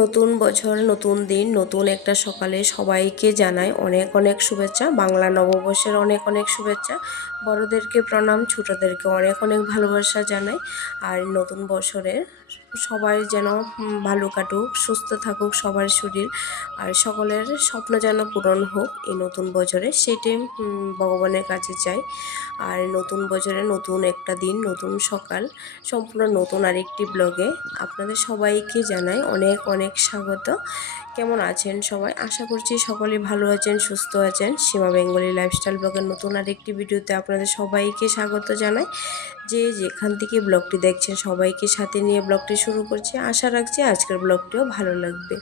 নতুন বছর, নতুন দিন, নতুন একটা সকালে সবাইকে জানাই অনেক অনেক শুভেচ্ছা। বাংলা নববর্ষের অনেক অনেক শুভেচ্ছা। বড়দেরকে প্রণাম, ছোটদেরকে অনেক অনেক ভালোবাসা জানাই। আর নতুন বছরে সবাই যেন ভালো কাটুক, সুস্থ থাকুক সবার শরীর, আর সকলের স্বপ্ন যেন পূরণ হোক এই নতুন বছরে, সেটাই ভগবানের কাছে চাই। আর নতুন বছরে নতুন একটা দিন, নতুন সকাল, সম্পূর্ণ নতুন আরেকটি ব্লগে আপনাদের সবাইকে জানাই অনেক অনেক স্বাগত। কেমন আছেন সবাই? আশা করছি সকলে ভালো আছেন, সুস্থ আছেন। সীমা বেঙ্গলি লাইফস্টাইল ব্লগের নতুন আরেকটি ভিডিওতে আপনাদের সবাইকে স্বাগত জানাই। যে যেখান থেকে ব্লগটি দেখছেন সবাইকে সাথে নিয়ে ব্লগটি শুরু করছি। আশা রাখছি আজকের ব্লগটিও ভালো লাগবে।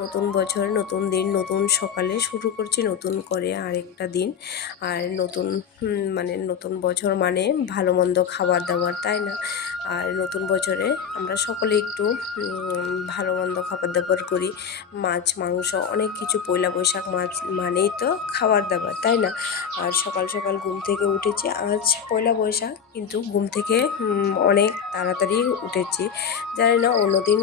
নতুন বছর, নতুন দিন, নতুন সকালে শুরু করছি নতুন করে আরেকটা দিন। আর নতুন নতুন বছর মানে ভালো মন্দ খাবার দাবার, তাই না? আর নতুন বছরে আমরা সকলে একটু ভালো মন্দ খাবার দাবার করি, মাছ মাংস অনেক কিছু। পয়লা বৈশাখ মাছ মানেই তো খাবার দাবার, তাই না? আর সকাল সকাল ঘুম থেকে উঠেছি, আজ পয়লা বৈশাখ কিন্তু ঘুম থেকে অনেক তাড়াতাড়ি উঠেছি। জানি না অন্যদিন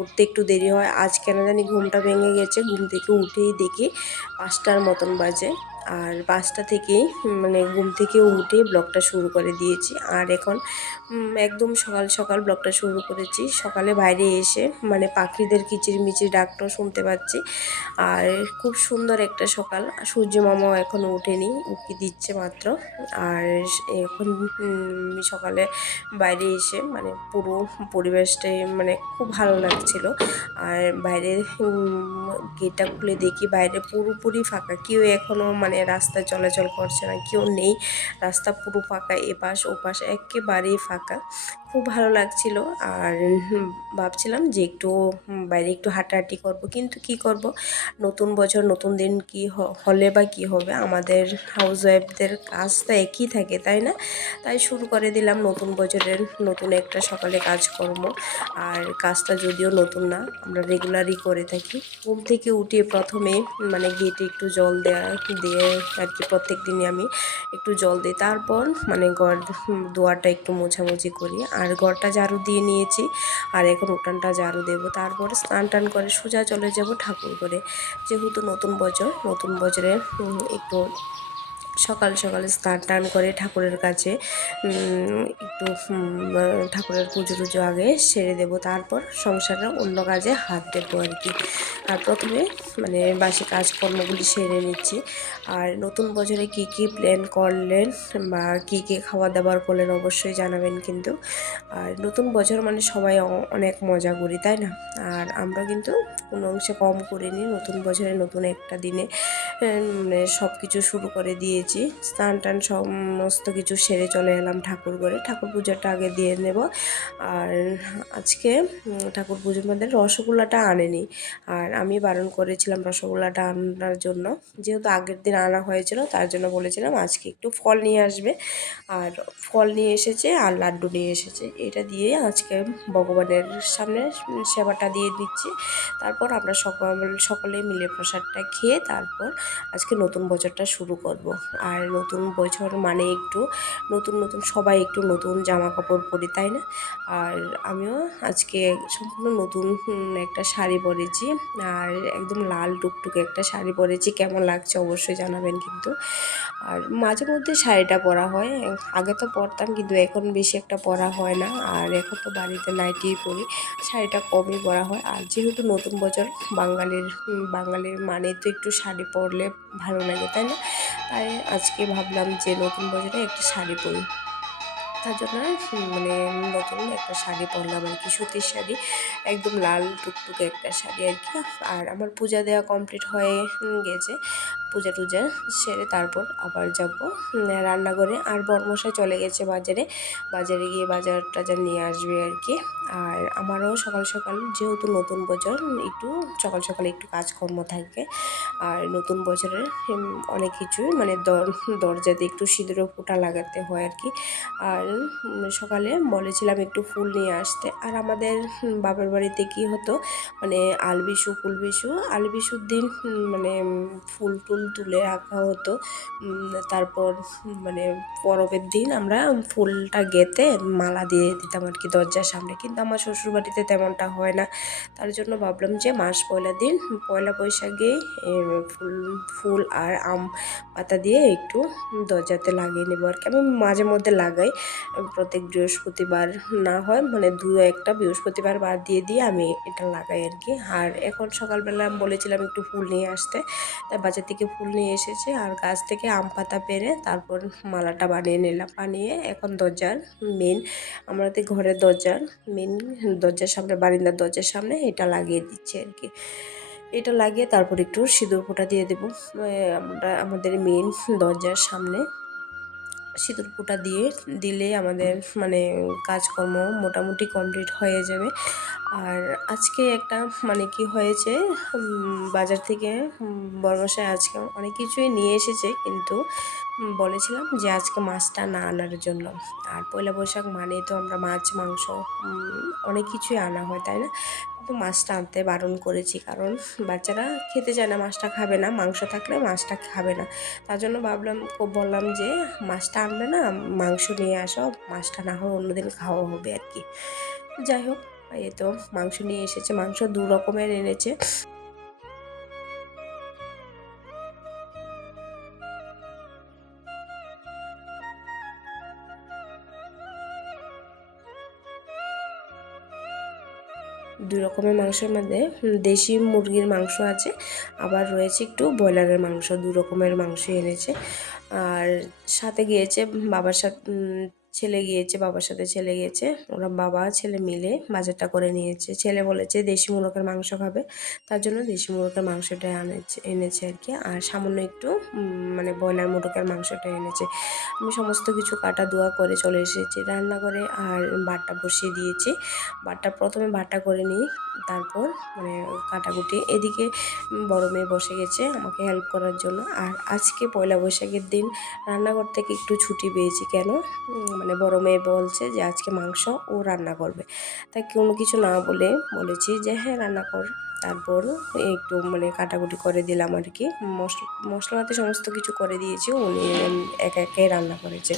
উঠতে একটু দেরি হয়, আজ কেন জানি ঘুমটা ভেঙে গেছে। ঘুম থেকে উঠেই দেখি 5টার মতন বাজে। আর 5টা থেকেই ঘুম থেকে উঠে ব্লগটা শুরু করে দিয়েছি। আর এখন একদম সকাল সকাল ব্লগটা শুরু করেছি। সকালে বাইরে এসে পাখিদের কিচিরমিচির ডাকটাও শুনতে পাচ্ছি। আর খুব সুন্দর একটা সকাল। সূর্য মামাও এখনও ওঠেনি, উঁকি দিচ্ছে মাত্র। আর এখন সকালে বাইরে এসে পুরো পরিবেশটাই খুব ভালো লাগছিল। আর বাইরে গেটটা খুলে দেখি বাইরে পুরোপুরি ফাঁকা, কেউ এখনও রাস্তায় চলাচল করছে না, কেউ নেই। রাস্তা পুরো ফাঁকা, এপাশ ওপাশ একেবারেই ফাঁকা। খুব ভালো লাগছিল। আর ভাবছিলাম যে একটু বাইরে একটু হাঁটাহাঁটি করব, কিন্তু কি করব, নতুন বছর নতুন দিন, কি হলে বা কি হবে, আমাদের হাউসওয়াইফদের কাজ তো একই থাকে, তাই না? তাই শুরু করে দিলাম নতুন বছরের নতুন একটা সকালে কাজকর্ম। আর কাজটা যদিও নতুন না, আমরা রেগুলারই করে থাকি। ঘুম থেকে উঠে প্রথমে গেটে একটু জল দিয়ে আর কি, প্রত্যেক দিনই আমি একটু জল দিই। তারপর ঘর দুয়ারটা একটু মোছামুছি করি, আর ঘরটা ঝাড়ু দিয়ে নিয়েছি। আর এখন উঠানটা ঝাড়ু দেবো, তারপর স্নান টান করে সোজা চলে যাব ঠাকুর ঘরে। যেহেতু নতুন বছর, নতুন বছরে একটু সকাল সকালে স্নান টান করে ঠাকুরের কাছে একটু ঠাকুরের পুজো টুজো আগে সেরে দেবো, তারপর সংসারের অন্য কাজে হাত দেবো আর কি। আর প্রথমে বাসি কাজকর্মগুলি সেরে নিচ্ছি। আর নতুন বছরে কি কি প্ল্যান করলেন বা কি কি খাওয়া দাওয়ার করলেন অবশ্যই জানাবেন কিন্তু। আর নতুন বছর সবাই অনেক মজা করি, তাই না? আর আমরা কিন্তু কোনো অংশে কম করিনি। নতুন বছরে নতুন একটা দিনে সব কিছু শুরু করে দিয়েছি। স্নান টান সমস্ত কিছু সেরে চলে এলাম ঠাকুর ঘরে। ঠাকুর পুজোটা আগে দিয়ে নেব। আর আজকে ঠাকুর পুজোর মধ্যে রসগোল্লাটা আনেনি, আর আমি বারণ করেছিলাম রসগোল্লাটা আনার জন্য। যেহেতু আগের দিন আনা হয়েছিল, তার জন্য বলেছিলাম আজকে একটু ফল নিয়ে আসবে। আর ফল নিয়ে এসেছে আর লাড্ডু নিয়ে এসেছে। এটা দিয়ে আজকে ভগবানের সামনে সেবাটা দিয়ে দিচ্ছি। তারপর আমরা সকলে মিলে প্রসাদটা খেয়ে তারপর আজকে নতুন বছরটা শুরু করব। আর নতুন বছর মানে একটু নতুন নতুন, সবাই একটু নতুন জামা কাপড় পরি, তাই না? আর আমিও আজকে সম্পূর্ণ নতুন একটা শাড়ি পরেছি। আর একদম লাল টুকটুকে একটা শাড়ি পরেছি। কেমন লাগছে অবশ্যই জানাবেন কিন্তু। আর মাঝে মধ্যে শাড়িটা পরা হয়, আগে তো পরতাম কিন্তু এখন বেশি একটা পরা হয় না। আর এখন তো বাড়িতে নাইটিই পরি, শাড়িটা কমই পরা হয়। আর যেহেতু নতুন বছর, বাঙালির মানে তো একটু শাড়ি পরলে ভালো লাগে, তাই না? তাই আজকে ভাবলাম যে নতুন বছরে একটা শাড়ি পরি। তার জন্য নতুন একটা শাড়ি পরলাম আর কি, সুতির শাড়ি, একদম লাল টুকটুকে একটা শাড়ি আর কি। আর আমার পূজা দেওয়া কমপ্লিট হয়ে গেছে। পূজা টুজা সেরে তারপর আবার যাব রান্নাঘরে। আর বরমশাই চলে গেছে বাজারে গিয়ে বাজার টাজার নিয়ে আসবে আর কি। আর আমারও সকাল সকাল, যেহেতু নতুন বছর, একটু সকাল সকালে একটু কাজকর্ম থাকে। আর নতুন বছরের অনেক কিছুই দরজাতে একটু সিঁদুরও ফোঁটা লাগাতে হয় আর কি। আর সকালে বলেছিলাম একটু ফুল নিয়ে আসতে। আর আমাদের বাবার বাড়িতে কি হতো, মানে আলবিশু ফুলবিশু আলবিশুর দিন মানে ফুল টুল তুলে রাখা হতো। তারপর মানে পরবের দিন আমরা ফুলটা গেঁথে মালা দিয়ে দিতাম আর কি দরজার সামনে। কিন্তু আমার শ্বশুরবাড়িতে তেমনটা হয় না, তার জন্য ভাবলাম যে মাস পয়লা দিন পয়লা বৈশাখে ফুল ফুল আর আম পাতা দিয়ে একটু দরজাতে লাগিয়ে নেবো আর কি। আমি মাঝে মধ্যে লাগাই, প্রত্যেক বৃহস্পতিবার না হয় মানে দু একটা বৃহস্পতিবার বাদ দিয়ে দিয়ে আমি এটা লাগাই আর কি। আর এখন সকালবেলা বলেছিলাম একটু ফুল নিয়ে আসতে, তাই বাজার থেকে ফুল নিয়ে এসেছে আর গাছ থেকে আম পাতা পেরে তারপর মালাটা বানিয়ে নিলাম। বানিয়ে এখন দরজার মেন, আমাদের ঘরের দরজার মেন দরজার সামনে, বারান্দার দরজার সামনে এটা লাগিয়ে দিচ্ছি আর কি। এটা লাগিয়ে তারপর একটু সিঁদুর ফোঁটা দিয়ে দেবো। আমরা আমাদের মেন দরজার সামনে সিঁদুর ফোঁটা দিয়ে দিলে আমাদের মানে কাজকর্ম মোটামুটি কমপ্লিট হয়ে যাবে। আর আজকে একটা মানে কি হয়েছে, বাজার থেকে বড়মশাই আজকে অনেক কিছুই নিয়ে এসেছে, কিন্তু বলেছিলাম যে আজকে মাছটা না আনার জন্য। আর পয়লা বৈশাখ মানে তো আমরা মাছ মাংস অনেক কিছুই আনা হয়, তাই না? কিন্তু মাছটা আনতে বারণ করেছি, কারণ বাচ্চারা খেতে চায় না, মাছটা খাবে না, মাংস থাকলে মাছটা খাবে না। তার জন্য বললাম যে মাছটা আনবে না, মাংস নিয়ে আসো, মাছটা না হয় অন্যদিন খাওয়া হবে আর কি। যাই হোক, এই তো মাংস নিয়ে এসেছে, মাংস দু রকমের এনেছে। দুই রকমের মাংসের মধ্যে দেশি মুরগির মাংস আছে, আবার রয়েছে একটু ব্রয়লারের মাংস, দু রকমের মাংস এনেছে। আর সাথে গিয়েছে বাবার সাথে, ছেলে গিয়েছে, বাবার সাথে ছেলে গিয়েছে, ওরা বাবা ছেলে মিলে বাজারটা করে নিয়েছে। ছেলে বলেছে দেশি মুরগের মাংস খাবে, তার জন্য দেশি মুরগের মাংসটা এনেছে আর কি। আর সামান্য একটু মানে ব্রয়লার মুরগের মাংসটা এনেছে। আমি সমস্ত কিছু কাটা ধোয়া করে চলে এসেছি রান্না করে, আর বাটা বসিয়ে দিয়েছি। প্রথমে বাটা করে নিই, তারপর মানে কাটাকুটি। এদিকে বড় মেয়ে বসে গেছে আমাকে হেল্প করার জন্য। আর আজকে পয়লা বৈশাখের দিন রান্নাঘর থেকে একটু ছুটি পেয়েছি, কেন মানে বড় মেয়ে বলছে যে আজকে মাংস ও রান্না করবে, তাই কোনো কিছু না বলে বলেছি যে হ্যাঁ রান্না কর। তারপর একটু মানে কাটাকুটি করে দিলাম আর কি, মশলাপাতি সমস্ত কিছু করে দিয়েছি, উনি একা একাই রান্না করেছে।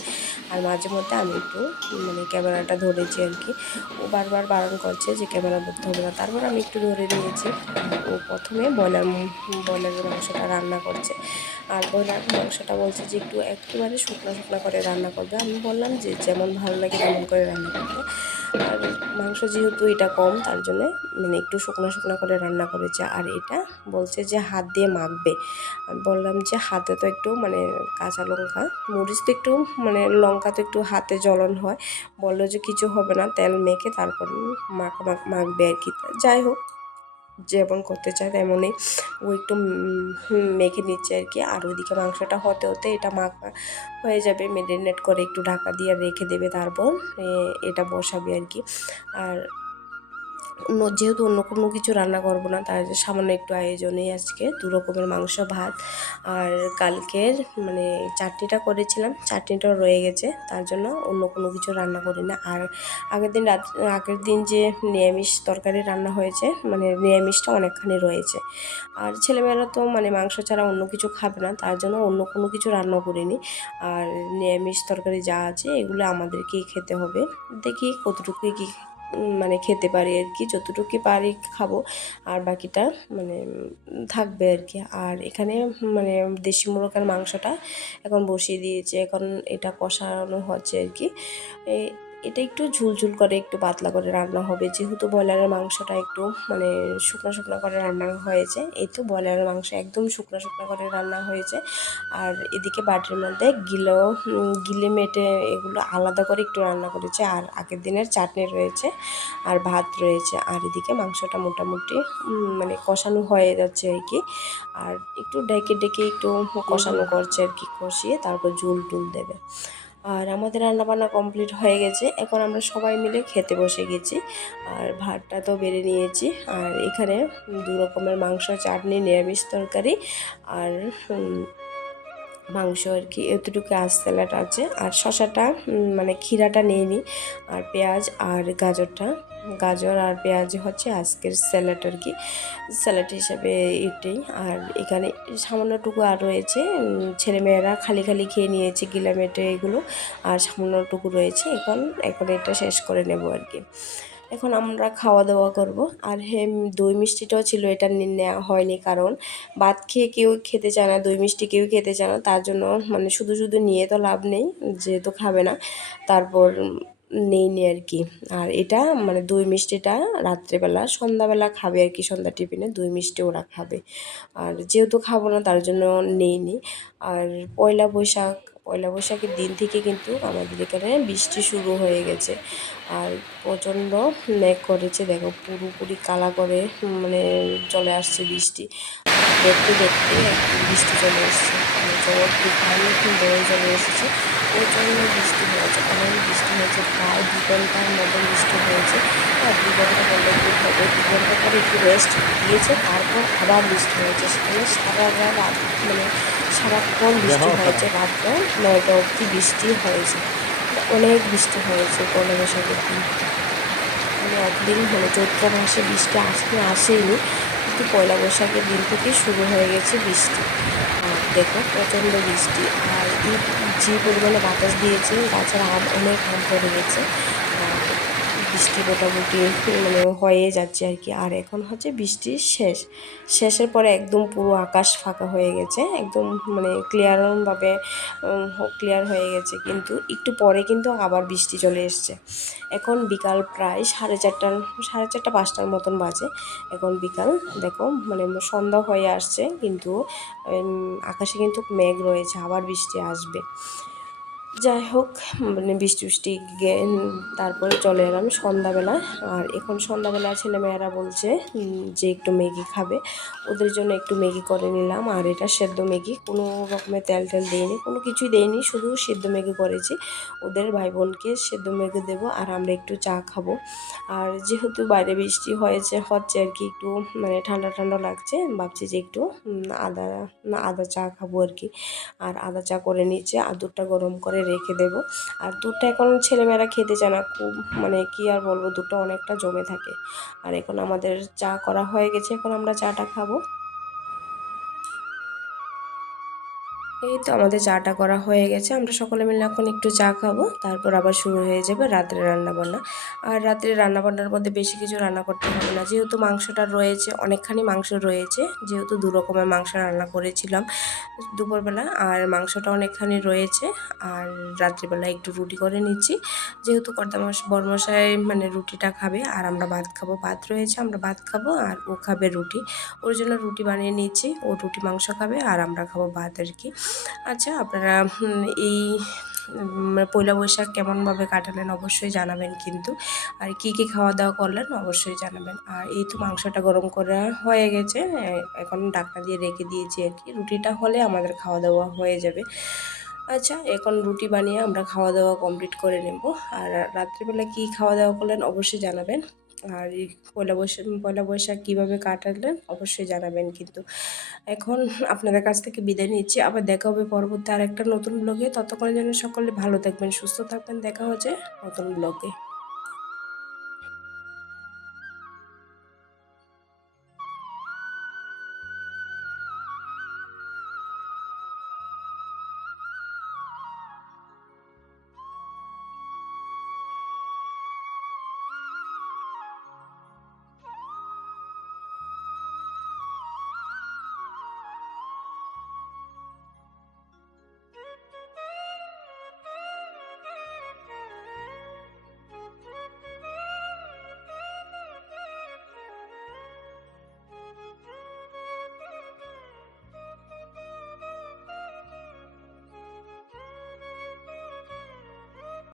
আর মাঝে মধ্যে আমি একটু মানে ক্যামেরাটা ধরেছি আর কি। ও বারবার বারণ করছে যে ক্যামেরা ধরতে হবে না, তারপর আমি একটু ধরে নিয়েছি। ও প্রথমে ব্রয়লারের মাংসটা রান্না করছে, আর ব্রয়লার মাংসটা বলছে যে একটু একেবারে শুকনো শুকনো করে রান্না করবে। আমি বললাম যে যেমন ভালো লাগে তেমন করে রান্না করবে। আর মাংস যেহেতু এটা কম, তার জন্যে মানে একটু শুকনো শুকনো করে রান্না করেছে। আর এটা বলছে যে হাত দিয়ে মাখবে। আমি বললাম যে হাতে তো একটু মানে কাঁচা লঙ্কা মরিচ তো একটু মানে লঙ্কা তো একটু হাতে জ্বলন হয়। বললো যে কিছু হবে না, তেল মেখে তারপর মাখবে আর কি। যাই হোক, যেমন করতে চায় তেমনই ও একটু মেখে নিচ্ছে আর কি। আর ওইদিকে মাংসটা হতে হতে এটা মাখা হয়ে যাবে, মেরিনেট করে একটু ঢাকা দিয়ে রেখে দেবে, তারপর এটা বসাবে আর কি। আর যেহেতু অন্য কোনো কিছু রান্না করবো না, তার সামান্য একটু আয়োজনেই আজকে দু রকমের মাংস ভাত। আর কালকের মানে চাটনিটা করেছিলাম, চাটনিটাও রয়ে গেছে, তার জন্য অন্য কোনো কিছু রান্না করি না। আর আগের দিন যে নিরামিষ তরকারি রান্না হয়েছে, মানে নিরামিষটা অনেকখানি রয়েছে। আর ছেলেমেয়েরা তো মানে মাংস ছাড়া অন্য কিছু খাবে না, তার জন্য অন্য কোনো কিছু রান্না করিনি। আর নিরামিষ তরকারি যা আছে এগুলো আমাদেরকেই খেতে হবে। দেখি কতটুকু কী মানে খেতে পারি আর কি, যতটুকু পারি খাবো, আর বাকিটা মানে থাকবে আর কি। আর এখানে মানে দেশি মুরগের মাংসটা এখন বসিয়ে দিয়েছে, এখন এটা কষানো হচ্ছে আর কি। এটা একটু ঝুলঝুল করে একটু পাতলা করে রান্না হবে, যেহেতু ব্রয়লারের মাংসটা একটু মানে শুকনো শুকনো করে রান্না হয়েছে। এই তো ব্রয়লারের মাংস একদম শুকনো শুকনো করে রান্না হয়েছে। আর এদিকে বাটির মধ্যে গিলে মেটে এগুলো আলাদা করে একটু রান্না করেছে। আর আগের দিনের চাটনি রয়েছে, আর ভাত রয়েছে। আর এদিকে মাংসটা মোটামুটি মানে কষানো হয়ে যাচ্ছে আর কি। আর একটু ডেকে ডেকে একটু কষানো করছে আর কি, কষিয়ে তারপর ঝোল টুল দেবে। আর আমাদের রান্নাবান্না কমপ্লিট হয়ে গেছে, এখন আমরা সবাই মিলে খেতে বসে গেছি। আর ভাতটা তো বেড়ে নিয়েছি। আর এখানে দু রকমের মাংস, চাটনি, নিরামিষ তরকারি, আর মাংস আর কি, এতটুকু আজ স্যালাড আছে। আর শসাটা মানে ক্ষীরাটা নিয়ে নিই, আর পেঁয়াজ আর গাজর আর পেঁয়াজ হচ্ছে আজকের স্যালাড আর কি, স্যালাড হিসাবে এটাই। আর এখানে সামান্যটুকু আর রয়েছে, ছেলেমেয়েরা খালি খালি খেয়ে নিয়েছে গিলামেটে এগুলো, আর সামান্যটুকু রয়েছে। এখন এটা শেষ করে নেব আর কি। এখন আমরা খাওয়া দাওয়া করব। আর দই মিষ্টিটাও ছিল, এটা নেওয়া হয়নি কারণ ভাত খেয়ে কেউ খেতে চায় না, দই মিষ্টি কেউ খেতে চায় না, তার জন্য মানে শুধু শুধু নিয়ে তো লাভ নেই, যেহেতু খাবে না তারপর নেই নি আর কি। আর এটা মানে দই মিষ্টিটা রাত্রেবেলা সন্ধ্যাবেলা খাবে আর কি, সন্ধ্যা টিফিনে দই মিষ্টি ওরা খাবে। আর যেহেতু খাবো না তার জন্য নেইনি। আর পয়লা বৈশাখের দিন থেকে কিন্তু আমাদের এখানে বৃষ্টি শুরু হয়ে গেছে। আর প্রচণ্ড মেঘ করেছে, দেখো পুরোপুরি কালা করে মানে চলে আসছে বৃষ্টি। দেখতে দেখতে একদম বৃষ্টি চলে এসেছে, মানে ঝড় তুফান বয়ে চলে এসেছে। প্রচণ্ড বৃষ্টি হয়েছে, অনেক বৃষ্টি হয়েছে, প্রায় 2 ঘন্টার মতন বৃষ্টি হয়েছে। আর 2 ঘন্টা বললে ভুল হবে, 2 ঘন্টা পরে একটু রেস্ট দিয়েছে, তারপর আবার বৃষ্টি হয়েছে। সেখানে সারা রাত মানে সারাক্ষণ বৃষ্টি হয়েছে, রাত্র 9টা অবধি বৃষ্টি হয়েছে। অনেক বৃষ্টি হয়েছে পয়লা বৈশাখের দিন। মানে একদিন মানে চৈত্র মাসে বৃষ্টি আসেইনি, কিন্তু পয়লা বৈশাখের দিন থেকে শুরু হয়ে গেছে বৃষ্টি। আর দেখো প্রচণ্ড বৃষ্টি, আর যে পরিমাণে বাতাস দিয়েছে, গাছের অনেক আম পড়ে গেছে। আর বৃষ্টি মোটামুটি মানে হয়ে যাচ্ছে আর কি। আর এখন হচ্ছে বৃষ্টির শেষের পরে একদম পুরো আকাশ ফাঁকা হয়ে গেছে, একদম মানে ক্লিয়ারভাবে ক্লিয়ার হয়ে গেছে। কিন্তু একটু পরে কিন্তু আবার বৃষ্টি চলে এসছে। এখন বিকাল প্রায় সাড়ে চারটা 5টার মতন বাজে। এখন বিকাল, দেখো মানে সন্ধ্যা হয়ে আসছে, কিন্তু আকাশে কিন্তু মেঘ রয়েছে, আবার বৃষ্টি আসবে। যাই হোক, মানে বৃষ্টি তারপরে চলে এলাম সন্ধ্যাবেলা। আর এখন সন্ধ্যাবেলা ছেলেমেয়েরা বলছে যে একটু ম্যাগি খাবে, ওদের জন্য একটু ম্যাগি করে নিলাম। আর এটা সেদ্ধ ম্যাগি, কোনো রকমের তেল দেইনি, কোনো কিছুই দেইনি, শুধু সেদ্ধ ম্যাগি করেছি। ওদের ভাই বোনকে সেদ্ধ ম্যাগি দেবো, আর আমরা একটু চা খাবো। আর যেহেতু বাইরে বৃষ্টি হচ্ছে আর কি, একটু মানে ঠান্ডা ঠান্ডা লাগছে, ভাবছি যে একটু আদা চা খাবো আর কি। আর আদা চা করে নিচ্ছে, আর দুধটা গরম করে রেখে দেবো। আর দুধটা এখন ছেলেমেয়েরা খেতে চায় না, খুব মানে কি আর বলবো, দুধটা অনেকটা জমে থাকে। আর এখন আমাদের চা করা হয়ে গেছে, এখন আমরা চাটা খাবো। এই তো আমাদের চাটা করা হয়ে গেছে, আমরা সকলে মিলে এখন একটু চা খাবো, তারপর আবার শুরু হয়ে যাবে রাত্রে রান্নাবান্না। আর রাত্রে রান্নাবান্নার মধ্যে বেশি কিছু রান্না করতে হবে না, যেহেতু মাংসটা রয়েছে, অনেকখানি মাংস রয়েছে, যেহেতু 2 রকমের মাংস রান্না করেছিলাম দুপুরবেলা, আর মাংসটা অনেকখানি রয়েছে। আর রাত্রিবেলা একটু রুটি করে নিচ্ছি, যেহেতু বরমশাই মানে রুটিটা খাবে, আর আমরা ভাত খাবো, ভাত রয়েছে আমরা ভাত খাবো, আর ও খাবে রুটি। ওর জন্য রুটি বানিয়ে নিচ্ছি, ও রুটি মাংস খাবে, আর আমরা খাবো ভাত আর কি। আচ্ছা, আপনারা এই পয়লা বৈশাখ কেমনভাবে কাটালেন অবশ্যই জানাবেন কিন্তু। আর কি কি খাওয়া দাওয়া করলেন অবশ্যই জানাবেন। আর এই তো মাংসটা গরম করা হয়ে গেছে, এখন ঢাকনা দিয়ে রেখে দিয়েছি আর কি, রুটিটা হলে আমাদের খাওয়া দাওয়া হয়ে যাবে। আচ্ছা, এখন রুটি বানিয়ে আমরা খাওয়া দাওয়া কমপ্লিট করে নেব। আর রাত্রিবেলা কি খাওয়া দাওয়া করলেন অবশ্যই জানাবেন। আর এই পয়লা বৈশাখ কীভাবে কাটালেন অবশ্যই জানাবেন কিন্তু। এখন আপনাদের কাছ থেকে বিদায় নিচ্ছি, আবার দেখা হবে পরবর্তী আরেকটা নতুন ব্লগে। ততক্ষণের জন্য সকলে ভালো থাকবেন, সুস্থ থাকবেন, দেখা হচ্ছে নতুন ব্লগে।